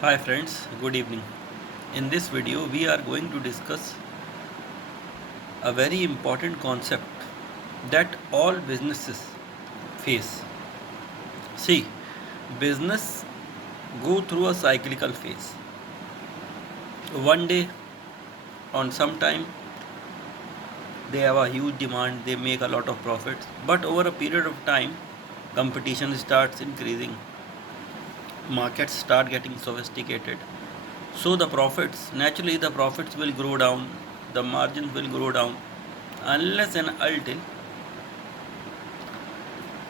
Hi friends, good evening. In this video, we are going to discuss a very important concept that all businesses face. See, business go through a cyclical phase. One day, on some time, they have a huge demand, they make a lot of profits, but over a period of time, competition starts increasing, markets start getting sophisticated. So the profits, naturally the profits will grow down, the margins will grow down unless and until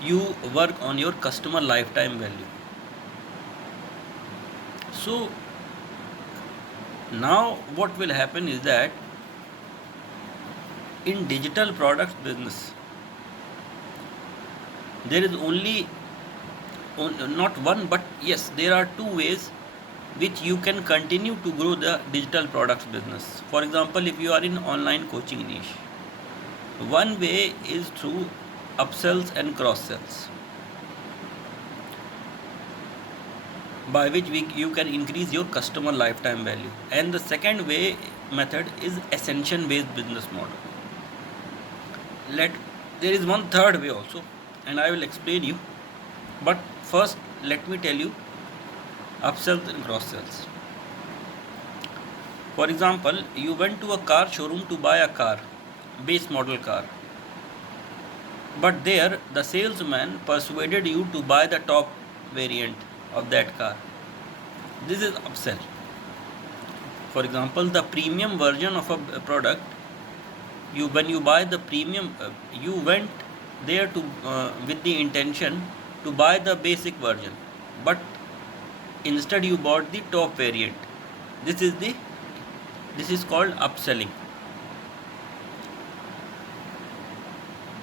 you work on your customer lifetime value. So now what will happen is that in digital products business there is only not one but yes there are two ways which you can continue to grow the digital products business. For example, if you are in online coaching niche, one way is through upsells and cross sells, by which you can increase your customer lifetime value. And the second way method is ascension based business model. Let There is one third way also, and I will explain you. But first, let me tell you upsells and cross sells. For example, you went to a car showroom to buy a car, base model car, but there the salesman persuaded you to buy the top variant of that car. This is upsell. For example, the premium version of a product, when you buy the premium, you went there to with the intention to buy the basic version, but instead you bought the top variant. This is the this is called upselling.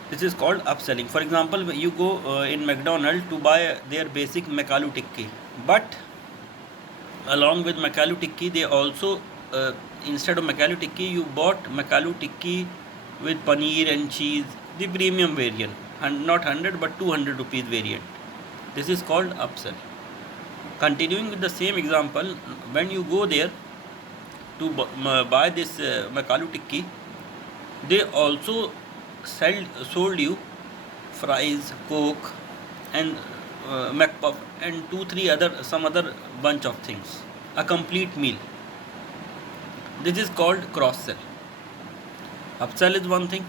This is called upselling. For example, you go in McDonald's to buy their basic McAloo tikki, but along with McAloo tikki, they also instead of McAloo tikki, you bought McAloo tikki with paneer and cheese, the premium variant, and not 100 but 200 rupees variant. This is called upsell. Continuing with the same example, when you go there to buy this McAloo tikki, they also sold you fries, coke, and McPuff, and some other bunch of things. A complete meal. This is called cross sell. Upsell is one thing,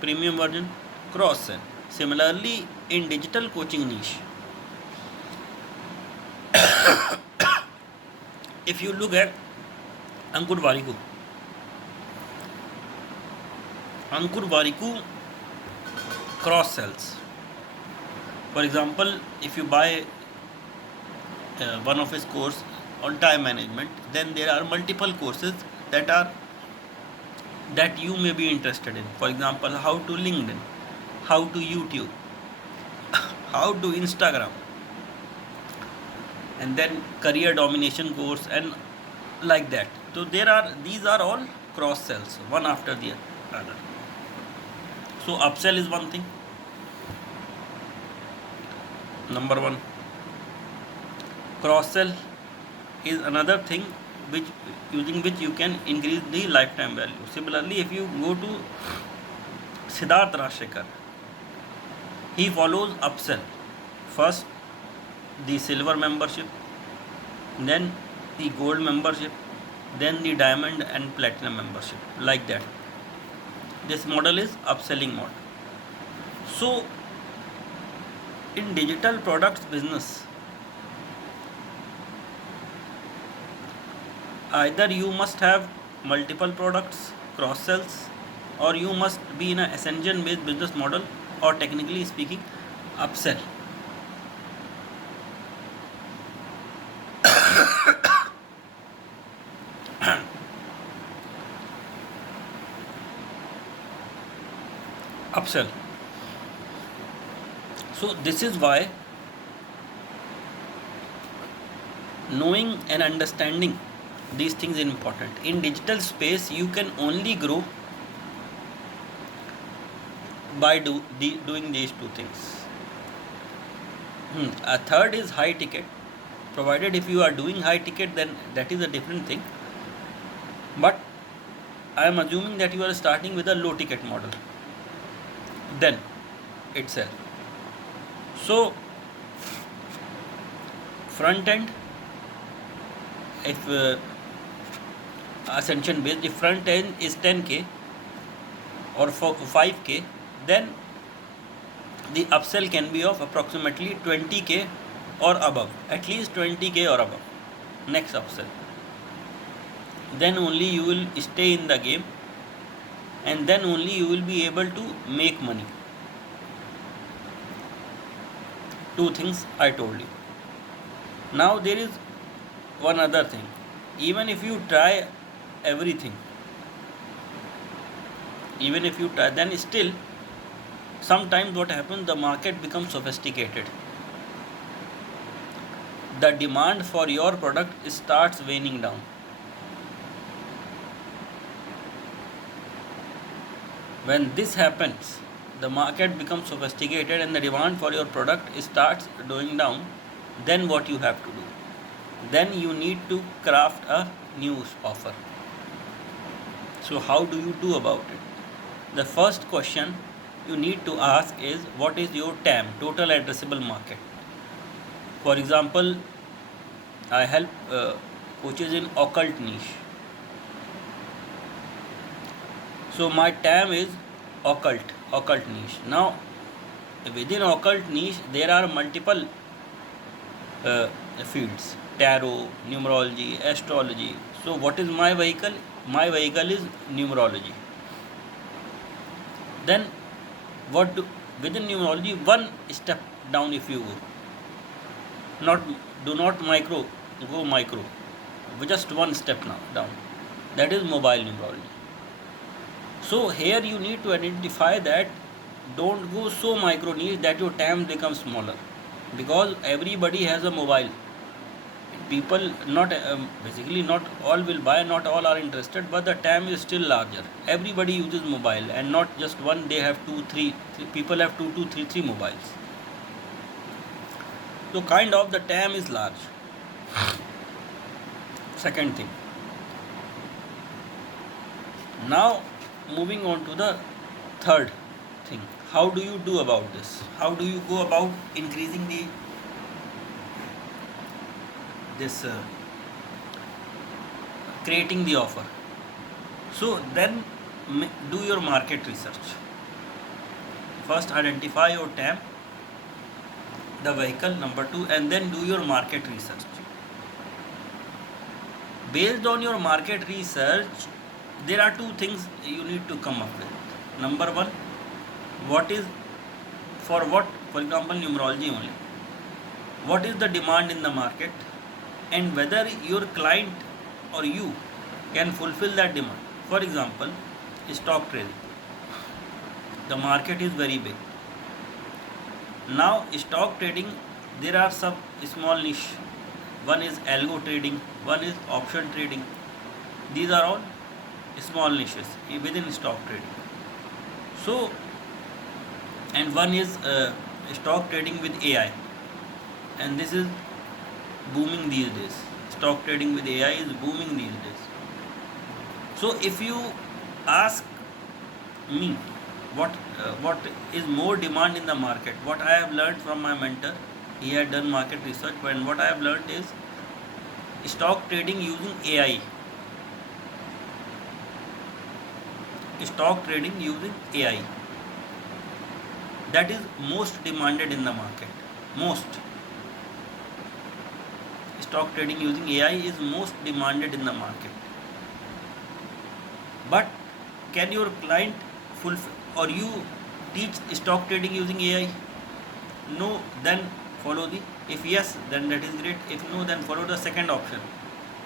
premium version, cross sell. Similarly, in digital coaching niche, if you look at Ankur Wariku, Ankur Wariku cross sells. For example, if you buy one of his course on time management, then there are multiple courses that are that you may be interested in. For example, how to LinkedIn, how to YouTube, how to Instagram, and then career domination course, and like that. So these are all cross sells, one after the other. So upsell is one thing, number one. Cross sell is another thing using which you can increase the lifetime value. Similarly, if you go to Siddharth Rajshekar, he follows upsell. First the silver membership, then the gold membership, then the diamond and platinum membership, like that. This model is upselling model. So in digital products business, either you must have multiple products, cross sells, or you must be in a ascension based business model, or technically speaking, upsell. Upsell. So this is why knowing and understanding these things is important. In digital space, you can only grow by doing these two things. A third is high ticket. Provided if you are doing high ticket, then that is a different thing. But I am assuming that you are starting with a low ticket model then itself. So front end, if ascension based, if front end is 10k or 5k, then the upsell can be of approximately 20k or above, at least 20k or above. Next upsell, then only you will stay in the game, and then only you will be able to make money. Two things I told you. Now there is one other thing. Even if you try everything, then still sometimes what happens, the market becomes sophisticated. The demand for your product starts waning down. When this happens, the market becomes sophisticated and the demand for your product starts going down, then what you have to do? Then you need to craft a new offer. So how do you do about it? The first question you need to ask is, what is your TAM, total addressable market? For example, I help coaches in occult niche. So my TAM is occult niche. Now within occult niche there are multiple fields: tarot, numerology, astrology. So what is my vehicle? My vehicle is numerology. Then within numerology, one step down if you go, do not go micro, just one step now down, that is mobile numerology. So here you need to identify that don't go so micro niche that your TAM becomes smaller, because everybody has a mobile. People basically not all will buy, not all are interested, but the TAM is still larger. Everybody uses mobile, and not just one, they have three people have three mobiles. So kind of the TAM is large. Second thing. Now moving on to the third thing. How do you do about this? How do you go about increasing creating the offer? So then do your market research. First identify your TAM, the vehicle, number 2, and then do your market research. Based on your market research, there are two things you need to come up with. Number 1, for example numerology only, what is the demand in the market, and whether your client or you can fulfill that demand. For example, stock trading, the market is very big. Now stock trading, there are some small niche. One is algo trading, one is option trading. These are all small niches within stock trading. So, and one is stock trading with AI, and this is booming these days. Stock trading with AI is booming these days. So if you ask me what is more demand in the market, what I have learned from my mentor, he had done market research, and what I have learned is stock trading using AI. Stock trading using AI, that is most demanded in the market. Stock trading using AI is most demanded in the market. But can your client fulfill, or you teach stock trading using AI? No, then follow if yes, then that is great. If no, then follow the second option,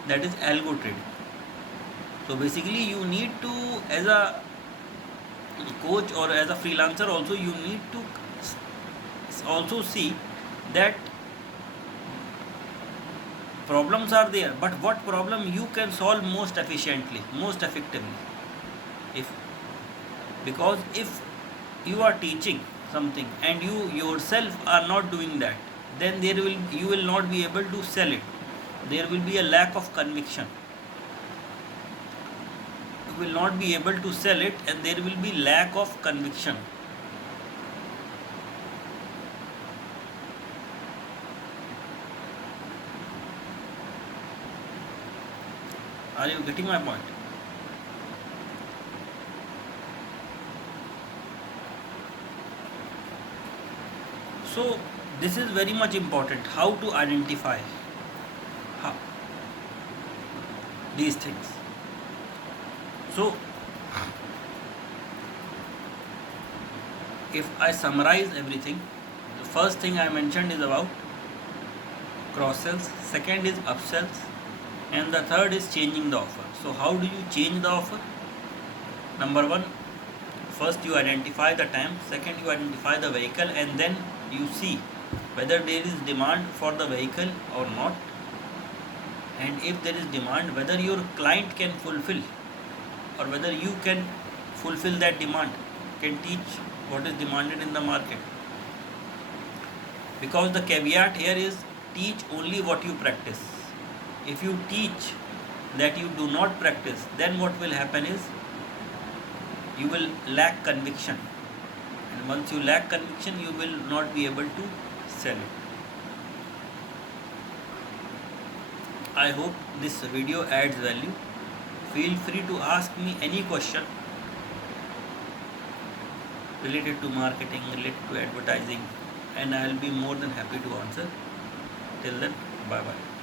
that is algo trading. So basically you need to, as a coach or as a freelancer also, you need to also see that problems are there, but what problem you can solve most efficiently, most effectively. Because if you are teaching something and you yourself are not doing that, then you will not be able to sell it. There will be a lack of conviction. You will not be able to sell it, and there will be lack of conviction. Are you getting my point? So this is very much important, how to identify how, these things. So if I summarize everything, the first thing I mentioned is about cross sells, second is upsells, and the third is changing the offer. So how do you change the offer? Number one, first you identify the time, second you identify the vehicle, and then you see whether there is demand for the vehicle or not, and if there is demand, whether your client can fulfill or whether you can fulfill that demand, can teach what is demanded in the market. Because the caveat here is teach only what you practice. If you teach that you do not practice, then what will happen is you will lack conviction, and once you lack conviction, you will not be able to sell it. I hope this video adds value. Feel free to ask me any question related to marketing, related to advertising, and I will be more than happy to answer. Till then, bye bye.